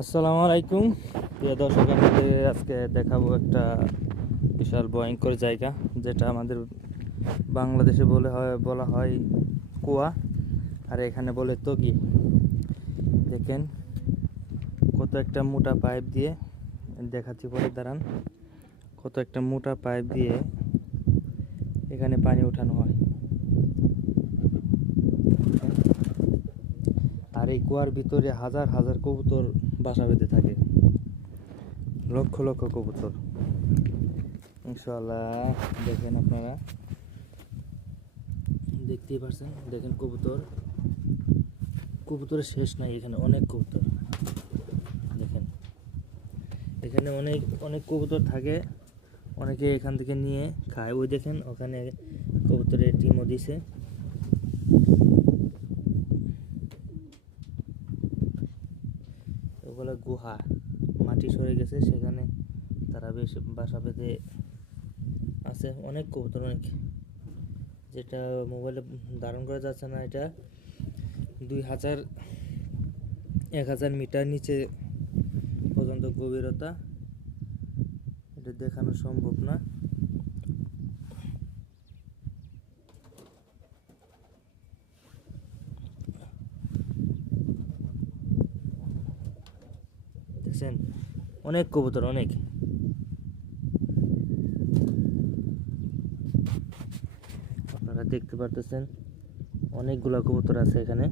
আসসালামু আলাইকুম প্রিয় দর্শক, আমাদের আজকে দেখাবো একটা বিশাল ভয়ঙ্কর জায়গা, যেটা আমাদের বাংলাদেশে বলা হয় কুয়া, আর এখানে বলে তগি। দেখেন কত একটা মোটা পাইপ দিয়ে, দেখাচ্ছি পরে দাঁড়ান, কত একটা মোটা পাইপ দিয়ে এখানে পানি উঠানো হয়। আর এই কুয়ার ভিতরে হাজার হাজার কবুতর বাসা বেঁধে থাকে, লক্ষ লক্ষ কবুতর। ইনশাআল্লাহ দেখেন, আপনারা দেখতেই পারছেন। দেখেন কবুতরের শেষ নাই, এখানে অনেক কবুতর। দেখেন এখানে অনেক অনেক কবুতর থাকে, অনেকে এখান থেকে নিয়ে খায়। ওই দেখেন ওখানে কবুতরের ডিমও দিছে। ওগুলো গুহা, মাটি সরে গেছে, সেখানে তারা বেশ বাসা বেঁধে আছে। অনেক কবুতর, অনেক, যেটা মোবাইলে ধারণ করা যাচ্ছে না। এটা 1000 মিটার নিচে পর্যন্ত গভীরতা, এটা দেখানো সম্ভব না। দেখছেন অনেক কবুতর, অনেক। আপনারা দেখতে পারতেছেন অনেকগুলা কবুতর আছে এখানে।